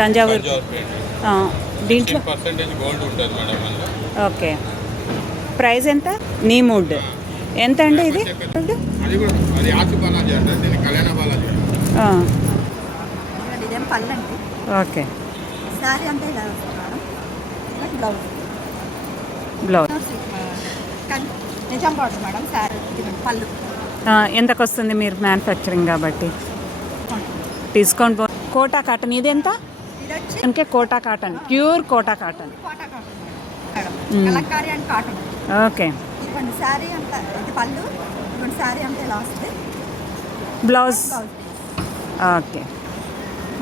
Thanjavur paint. దీంట్లో 15% gold ఉంటుంది madam అందులో. ఓకే. ప్రైస్ ఎంత? నీముడ్ ఎంత అండి ఇది? అది కూడా అది ఆచు బాలాజీ అంటే దీన్ని కళ్యాణ బాలాజీ. ఇదేం పళ్ళు అండి. ఓకే. శారీ అంతా ఇలా వస్తుంది madam. Blouse blouse Nizam border madam. Sari పళ్ళు ఎంతకు వస్తుంది మీరు మ్యానుఫ్యాక్చరింగ్ కాబట్టి? డిస్కౌంట్ కోటా కాటన్ ఇది ఎంత? ఇది వచ్చి ఇంకే Kota cotton, pure Kota cotton. Kota cotton madam. Kalamkari and cotton. Okay. ఇవ్వండి శారీ అంతా ఇది పళ్ళు. ఇవ్వండి శారీ అంతా ఇలా వస్తుంది. Blouse blouse okay.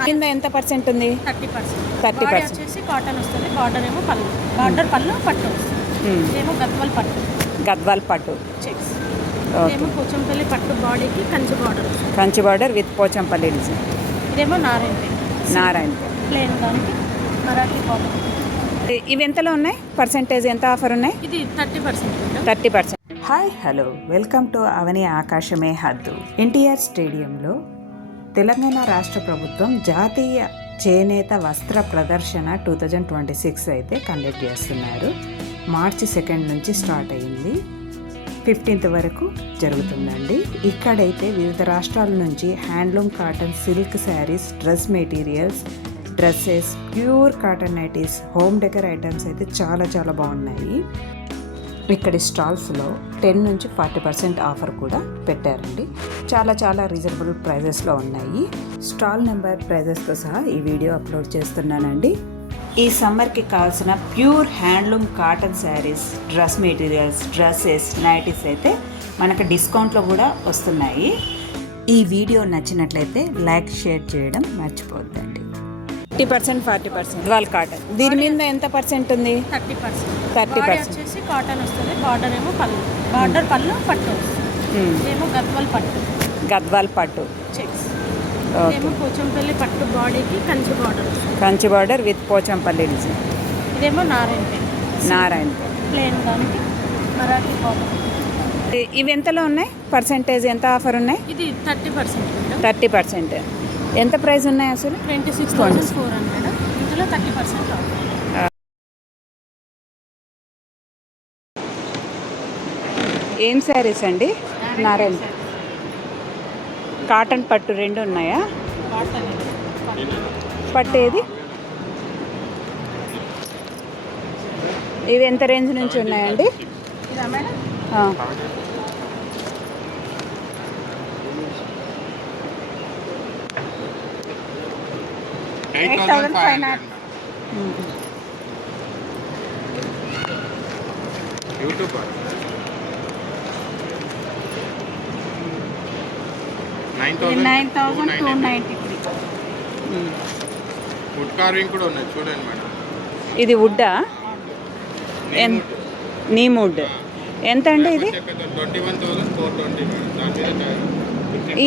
కింద ఎంత పర్సెంట్ ఉంది? 30%. 30%. వచ్చేసి కాటన్ వస్తుంది. బార్డర్ ఏమో పళ్ళు, బార్డర్ పళ్ళు పట్టు వస్తుంది. ఇదేమో గద్వాల్ పట్టు, గద్వాల్ పట్టు చెక్స్. ఓకే. ఇదేమో పోచంపల్లి పట్టు, బాడీకి కంచి బార్డర్ వస్తుంది. Kanchi border with Pochampally design. ఇదేమో నారాయణ నారాయణ ప్లేన్ దానికి మరాఠీ కాటన్. ఇవి ఎంతలో ఉన్నాయి? పర్సెంటేజ్ ఎంత ఆఫర్ ఉన్నాయి? ఇది 30%. 30%. హాయ్ హలో, వెల్కమ్ టు అవని ఆకాశమే హద్దు. ఎన్టీఆర్ స్టేడియంలో తెలంగాణ రాష్ట్ర ప్రభుత్వం జాతీయ చేనేత వస్త్ర ప్రదర్శన 2026 అయితే కండక్ట్ చేస్తున్నారు. మార్చి 2 నుంచి స్టార్ట్ అయ్యింది, 15th వరకు జరుగుతుందండి. ఇక్కడైతే వివిధ రాష్ట్రాల నుంచి handloom, cotton, silk saris, dress materials, dresses, pure cotton nighties, home decor items అయితే చాలా చాలా బాగున్నాయి. ఇక్కడి స్టాల్స్లో 10 నుంచి 40% ఆఫర్ కూడా పెట్టారండి. చాలా చాలా రీజనబుల్ ప్రైజెస్లో ఉన్నాయి. స్టాల్ నెంబర్, ప్రైజెస్తో సహా ఈ వీడియో అప్లోడ్ చేస్తున్నానండి. ఈ సమ్మర్కి కావాల్సిన pure handloom cotton saris, dress materials, dresses, nighties అయితే మనకు డిస్కౌంట్లో కూడా వస్తున్నాయి. ఈ వీడియో నచ్చినట్లయితే లైక్, షేర్ చేయడం మర్చిపోద్దండి. 30%, 40% గద్వాల్ కాటన్. దీని మీద ఎంత పర్సెంట్ ఉంది? 30%. 30%. వచ్చేసి కాటన్ వస్తుంది. బార్డర్ ఏమో పళ్ళు, బార్డర్ పళ్ళు పట్టు వస్తుంది. ఇదేమో గద్వాల్ పట్టు, గద్వాల్ పట్టు చెక్స్. ఇదేమో పోచంపల్లి పట్టు, బాడీకి కంచి బార్డర్ వస్తుంది. Kanchi border with Pochampally design. ఇదేమో నారాయణ నారాయణ ప్లేన్ దానికి మరాఠీ కాటన్. ఇవి ఎంతలో ఉన్నాయి? పర్సెంటేజ్ ఎంత ఆఫర్ ఉన్నాయి? ఇది 30%. 30%. ఎంత ప్రైస్ ఉన్నాయి అసలు? 26,400. ఇందులో 30% ఆఫ్. ఏం శారీస్ అండి? నారాయణ కాటన్ పట్టు రెండు ఉన్నాయా? కాటన్ పట్టు ఏది? ఇవి ఎంత రేంజ్ నుంచి ఉన్నాయండి? ఇదా మేడం? 8,500. యూట్యూబ్ 9,293. వుడ్ కార్వింగ్ కూడా ఉన్నాయి చూడండి మేడం. ఇది వుడ్డా? నీముడ్ ఎంత అండి ఇది? 21,420 మేడం.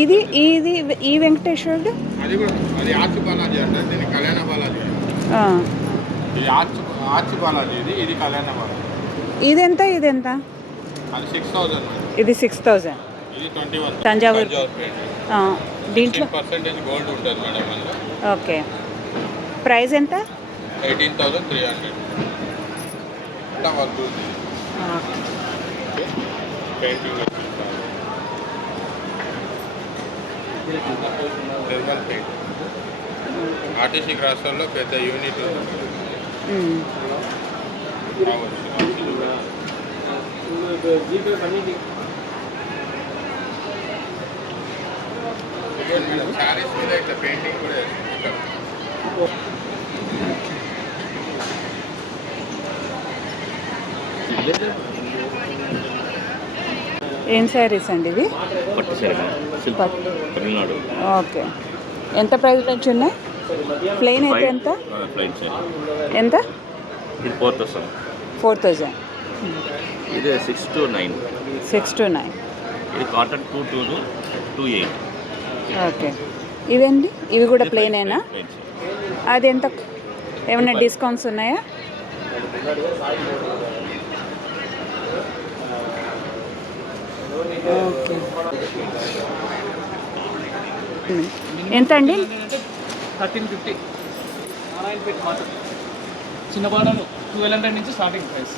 ఇది ఇది ఈ వెంకటేశ్వరుడు అది కూడా అది ఆచు బాలాజీ అంటే దీన్ని కళ్యాణ బాలాజీ. ఇది ఆచు బాలాజీ, ఇది కళ్యాణ బాలాజీ. ఇదెంత? ఇదెంత? అది 6,000 మేడం. ఇది 6,000. ఇది 21 తంజావూరు పెయింట్. దీంట్లో 15% గోల్డ్ ఉంటుంది మేడం అందులో. ఓకే. ప్రైస్ ఎంత? 18,300. ఇట్లా వర్క్ ఉంది. Painting Nirmal paint. ఆర్టీసీ క్రాస్లో పెద్ద యూనిట్ ఉంది. మేడం శారీస్ మీద ఇట్లా పెయింటింగ్ కూడా ఇక్కడ. ఏం శారీస్ అండి ఇవి? పట్టు శారీ తమిళనాడు. ఓకే. ఎంత ప్రైస్ నుంచి ఉన్నాయి? ప్లెయిన్ అయితే ఎంత? ప్లెయిన్ శారీ ఎంత? ఇది 4,000. 4,000. ఇది 6 to 9. 6 to 9. ఇది కాటన్ 2 to 28. ఓకే. ఇవండి, ఇవి కూడా ప్లెయినేనా? అది ఎంత? ఏమైనా డిస్కౌంట్స్ ఉన్నాయా? ఓకే. ఎంత అండి? 1350. నారాయణపేట కాటన్ చిన్న బార్డర్ 1200 నుంచి స్టార్టింగ్ ప్రైస్.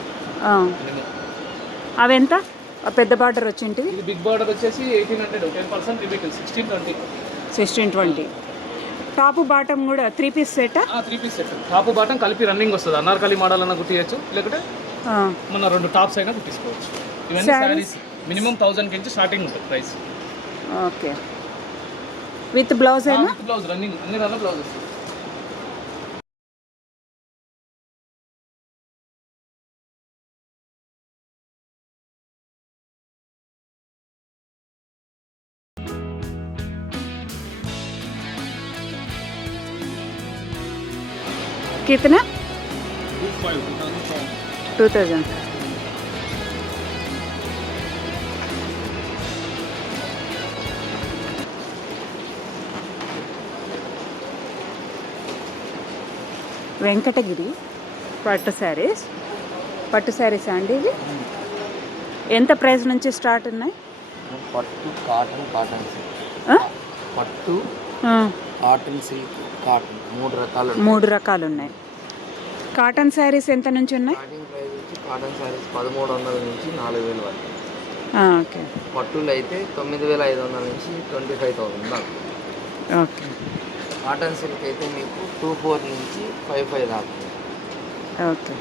అవి ఎంత? ఆ పెద్ద బార్డర్ వచ్చింటివి. ఇది బిగ్ బార్డర్ వచ్చేసి 1800, 10% రిబేట్ 1620. 1620. టాప్ బాటమ్ కూడా 3 piece set. 3 piece set top bottom కలిపి రన్నింగ్ వస్తుంది. అనార్కలి మోడల్ అన్న కుట్టియచ్చు, లేకపోతే మన 2 టాప్స్ అయినా కుట్టించుకోవచ్చు. ఇవన్నీ శారీస్ మినిమం 1000 నుంచి స్టార్టింగ్ ఉంటుంది ప్రైస్. ఓకే. విత్ బ్లౌజ్ అయినా? విత్ బ్లౌజ్ రన్నింగ్ అన్ని రకాల బ్లౌజ్ వస్తుంది. कितना? 2000. వెంకటగిరి పట్టు శారీస్. పట్టు శారీస్ అండి ఇది. ఎంత ప్రైస్ నుంచి స్టార్ట్ ఉన్నాయి? పట్టు కాటన్, కాటన్ సిల్క్, పట్టు కాటన్ సిల్క్, కాటన్ 3 రకాలు ఉన్నాయి. కాటన్ శారీస్ ఎంత నుంచి ఉన్నాయి? స్టార్టింగ్ ప్రైస్ వచ్చి కాటన్ శారీస్ 1300 నుంచి 4000 వరకు. ఓకే. పట్టులు అయితే 9500 నుంచి 25,000 దాకా. ఓకే. కాటన్ సిల్క్ అయితే మీకు 24 నుంచి 55 దాకా. ఓకే.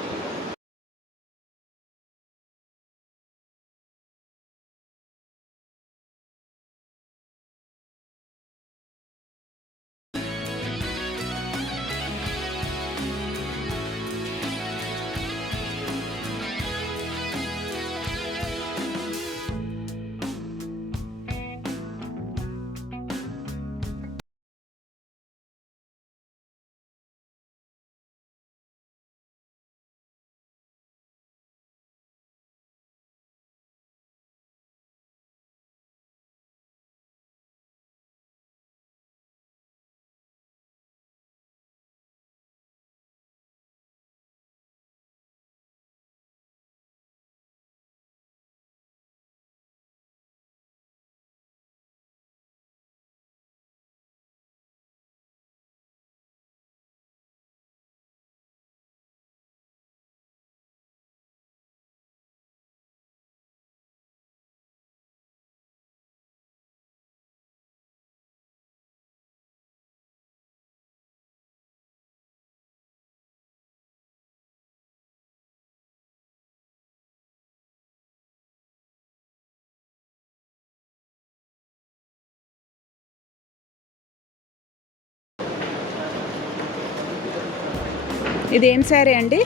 ఇది ఏం శారీ అండి?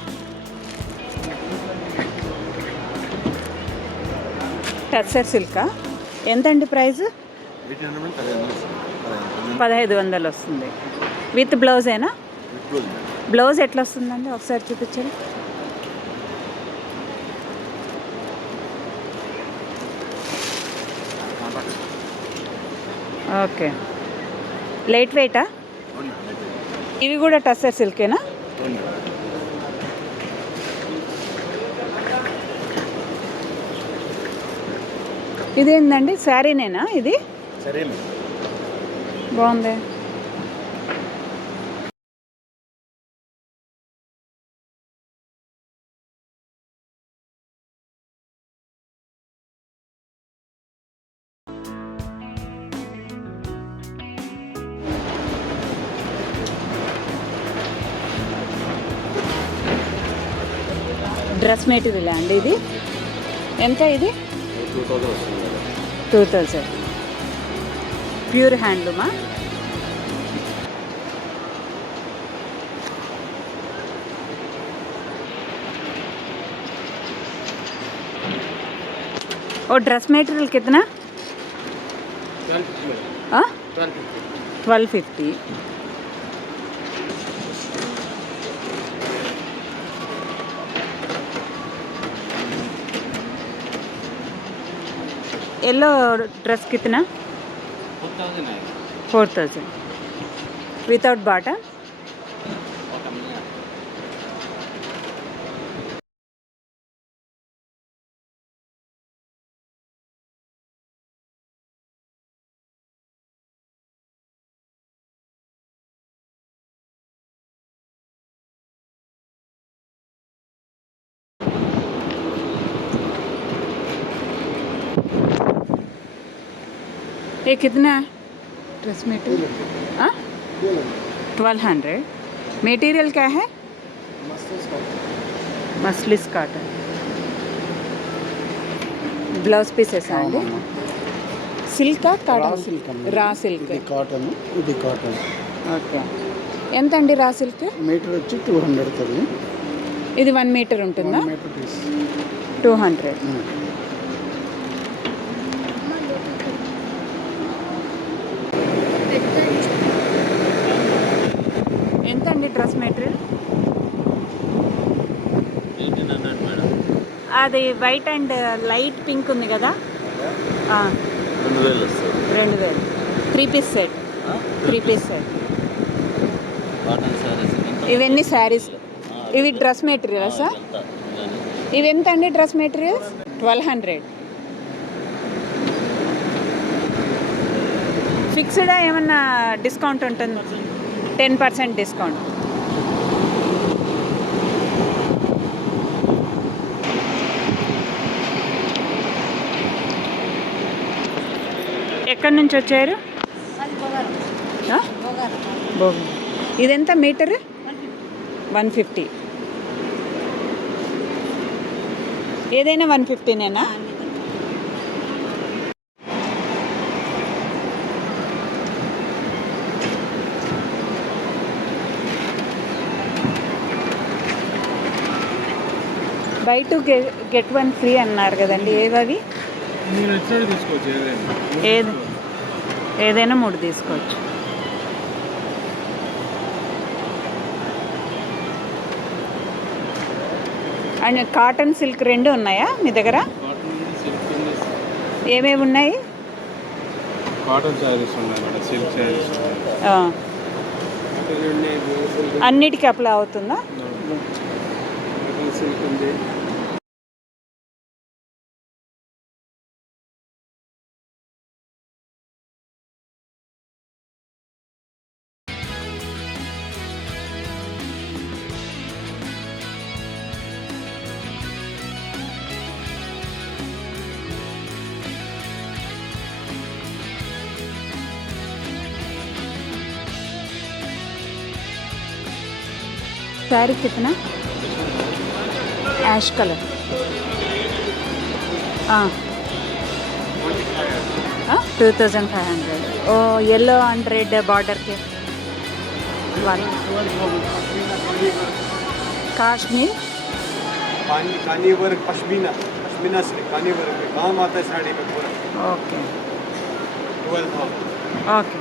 టస్సర్ సిల్కా. ఎంతండి ప్రైస్? 1500 వస్తుంది. విత్ బ్లౌజేనా? బ్లౌజ్ ఎట్లా వస్తుందండి ఒకసారి చూపించండి. ఓకే. లైట్ వెయిటా? ఇవి కూడా టస్సర్ సిల్కేనా? ఇదేంటండి? శారీనేనా ఇది? బాగుంది. డ్రెస్ మెటీరియల్ అండి ఇది. ఎంత ఇది? 2000. ప్యూర్ హ్యాండ్లూమా? और ड्रेस मटेरियल कितना? 1250. येलो ड्रेस कितना? 4000 विदाउट बॉटम. ये कितना है ड्रेस मटेरियल? 1200. मटेरियल क्या है? मस्लिस काटन. బ్లౌజ్ పీసెస్ అండి? సిల్కా కాటన్? Raw silk. కాటన్, ఇది కాటన్. ఓకే. ఎంత అండి రా సిల్క్? మీటర్ వచ్చి 200 తల్లి. ఇది 1 మీటర్ ఉంటుందా? 1 మీటర్ పీస్ 200. ఎంత అండి డ్రెస్ మెటీరియల్? 1800 మేడం. అది వైట్ అండ్ లైట్ పింక్ ఉంది కదా? 2000 వస్తుంది. 2000. 3 piece set. 3 piece set. Cotton sarees. ఇవన్నీ శారీస్. ఇవి డ్రెస్ మెటీరియల్ సార్? ఇవి ఎంత అండి డ్రెస్ మెటీరియల్స్? 1200. ఫిక్స్డా ఏమన్నా డిస్కౌంట్ ఉంటుంది? 10% డిస్కౌంట్. ఎక్కడి నుంచి వచ్చారు? భోగి. ఇదెంత మీటర్? 150. ఏదైనా 150నేనా? బై 2 get 1 ఫ్రీ అన్నారు కదండి, ఏవవి? మీరు ఎట్లా తీసుకోవచ్చు ఏదైనా 3 తీసుకోవచ్చు. అండ్ కాటన్ సిల్క్ 2 ఉన్నాయా మీ దగ్గర? ఏమేమి ఉన్నాయి? కాటన్ శారీస్ ఉన్నాయి మేడం, సిల్క్ శారీస్ ఉన్నాయి. అన్నిటికీ అప్లై అవుతుందా? సిల్క్ ఉంది. साड़ी कितना? Ash colour. हाँ 2500. ओ येलो एंड रेड बॉर्डर के वाले. काश्मीर कानी वर्क पश्मीना से कानी वर्क में काम आता है साड़ी में पूरा. ओके 12,000. ओके.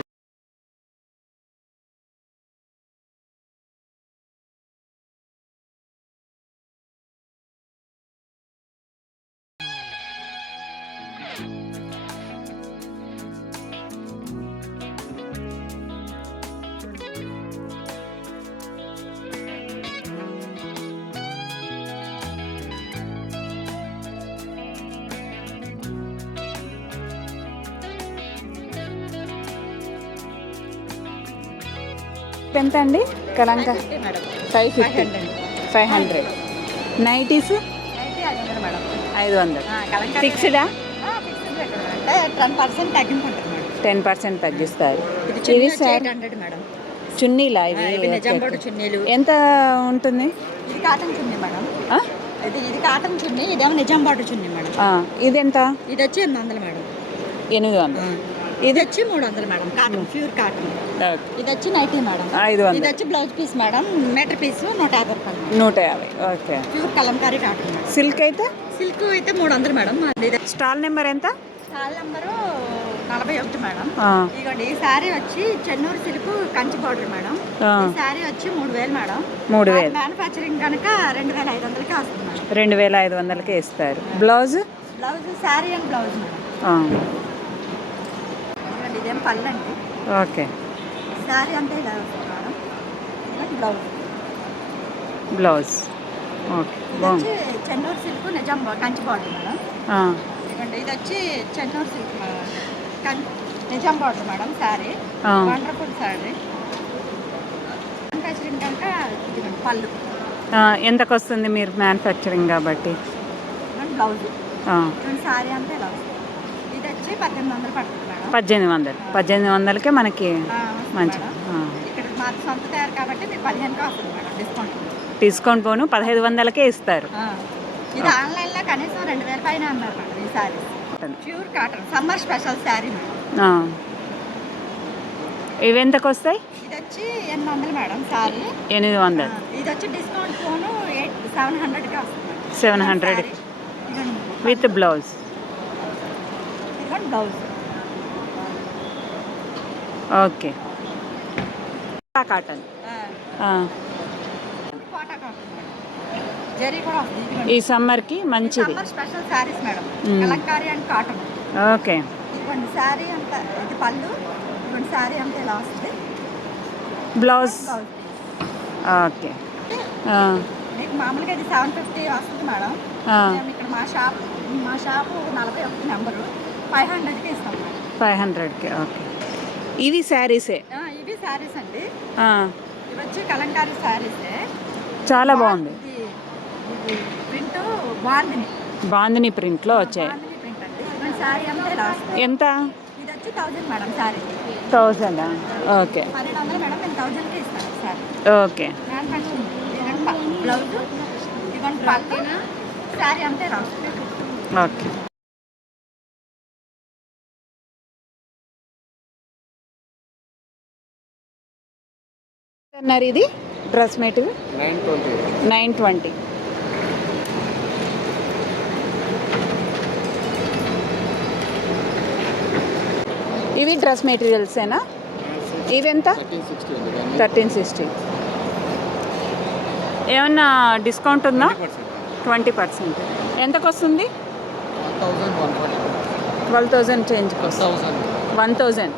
ఎంత అండి కలంకా? 550. 500. నైటీస్ 500. ఫిక్స్డా? అంటే 10% తగ్గింపు ఉంటుంది మేడం. 10% తగ్గిస్తారు. ఇది ఇవి సార్ 800 మేడం. చున్నీలా ఇవి ఇవి? నిజాంబోర్డు చున్నీలు. ఎంత ఉంటుంది? ఇది కాటన్ చున్నీ మేడం. ఆ? ఇది కాటన్ చున్నీ, ఇదేమో నిజాంబోర్డు చున్నీ మేడం. ఇదెంత? ఇది వచ్చి 800 మేడం. 800. ఇది వచ్చి 300 మేడం. Cotton pure cotton. ఇది వచ్చి నైటీ మేడం. 500. ఇది వచ్చి blouse piece madam. Metre piece 150 రూపాయలు. 150. Okay. Pure Kalamkari cotton madam. Silk అయితే? సిల్క్ అయితే 300 మేడం. స్టాల్ నెంబర్ ఎంత? Stall number 41 madam. ఇదిగోండి ఈ శారీ వచ్చి Chennur silk Kanchi border madam. ఈ శారీ వచ్చి 3000 మేడం. 3000. మ్యానుఫ్యాక్చరింగ్ కనుక 2500కి వస్తుంది మేడం. 2500కే ఇస్తారు. Blouse? Blouse sari and blouse madam. ఇదేం పళ్ళు అండి. ఓకే. శారీ అంతా ఇలా వస్తుంది మేడం. బ్లౌజ్. బ్లౌజ్. ఓకే. ఇది వచ్చి Chennur silk Nizam Kanchi border madam. ఇదిగోండి ఇది వచ్చి Chennur silk Nizam border madam. Sari wonderful sari. Manufacturing కనుక ఇదిగోండి పళ్ళు. ఎంతకు వస్తుంది మీరు మ్యానుఫ్యాక్చరింగ్ కాబట్టి? బ్లౌజ్. శారీ అంతా ఇలా వస్తుంది. ఇది వచ్చి 1800 పడుతుంది మేడం. 1800కే మనకి వస్తుంది మంచి మేడం. ఇక్కడ మాది సొంత తయారు కాబట్టి మీకు 15 వస్తుంది మేడం డిస్కౌంట్. డిస్కౌంట్ పోను 1500కే ఇస్తారు. ఇది ఆన్లైన్లో కనీసం 2000 పైన అన్నారు మేడం ఈ sari. Pure cotton summer special sari madam. ఇవి ఎంతకు వస్తాయి? ఇది వచ్చి 800 మేడం శారీ. 800. ఇది వచ్చి డిస్కౌంట్ పోను 700కి వస్తుంది మేడం. 700 with blouse. ఇదిగోండి blouse. Okay. Cotton Kota cotton madam. Zari కూడా వస్తుంది. ఇదిగోండి. ఈ సమ్మర్కి మంచిది. Summer special saris madam. Kalamkari and cotton. Okay. ఇదిగోండి శారీ అంతా ఇది పళ్ళు. ఇదిగోండి శారీ అంతా ఇలా వస్తుంది. బ్లౌజ్. Blouse okay. మీకు మామూలుగా ఇది 750 వస్తుంది మేడం. మేము ఇక్కడ మా షాపు 41 నెంబరు 500కి ఇస్తాం మేడం. 500కి. ఓకే. ఇవి శారీసే. ఇవి శారీస్ అండి. ఇవి వచ్చి కలంకారీ శారీసే. చాలా బాగుంది. ఇది ప్రింట్ బాందిని. బాందిని ప్రింట్లో వచ్చాయి. బాందిని ప్రింట్ అండి. ఇదిగోండి శారీ అంతా ఇలా వస్తుంది. ఎంత? ఇది వచ్చి 1000 మేడం శారీ. 1000. ఓకే. 1200 మేడం. మేము 1000కి ఇస్తాం శారీ. ఓకే. బ్లౌజ్ ఇదిగోండి పళ్ళు శారీ అంతే రాస్తుంది. ఓకే. అన్నారు ఇది డ్రెస్ మెటీరియల్ 920. ఇవి డ్రెస్ మెటీరియల్సేనా? ఇవి ఎంత? 1360. ఏమన్నా డిస్కౌంట్ ఉందా? 20%. ఎంతకు వస్తుంది? 12,000 చేంజ్కి వస్తుంది. 1000.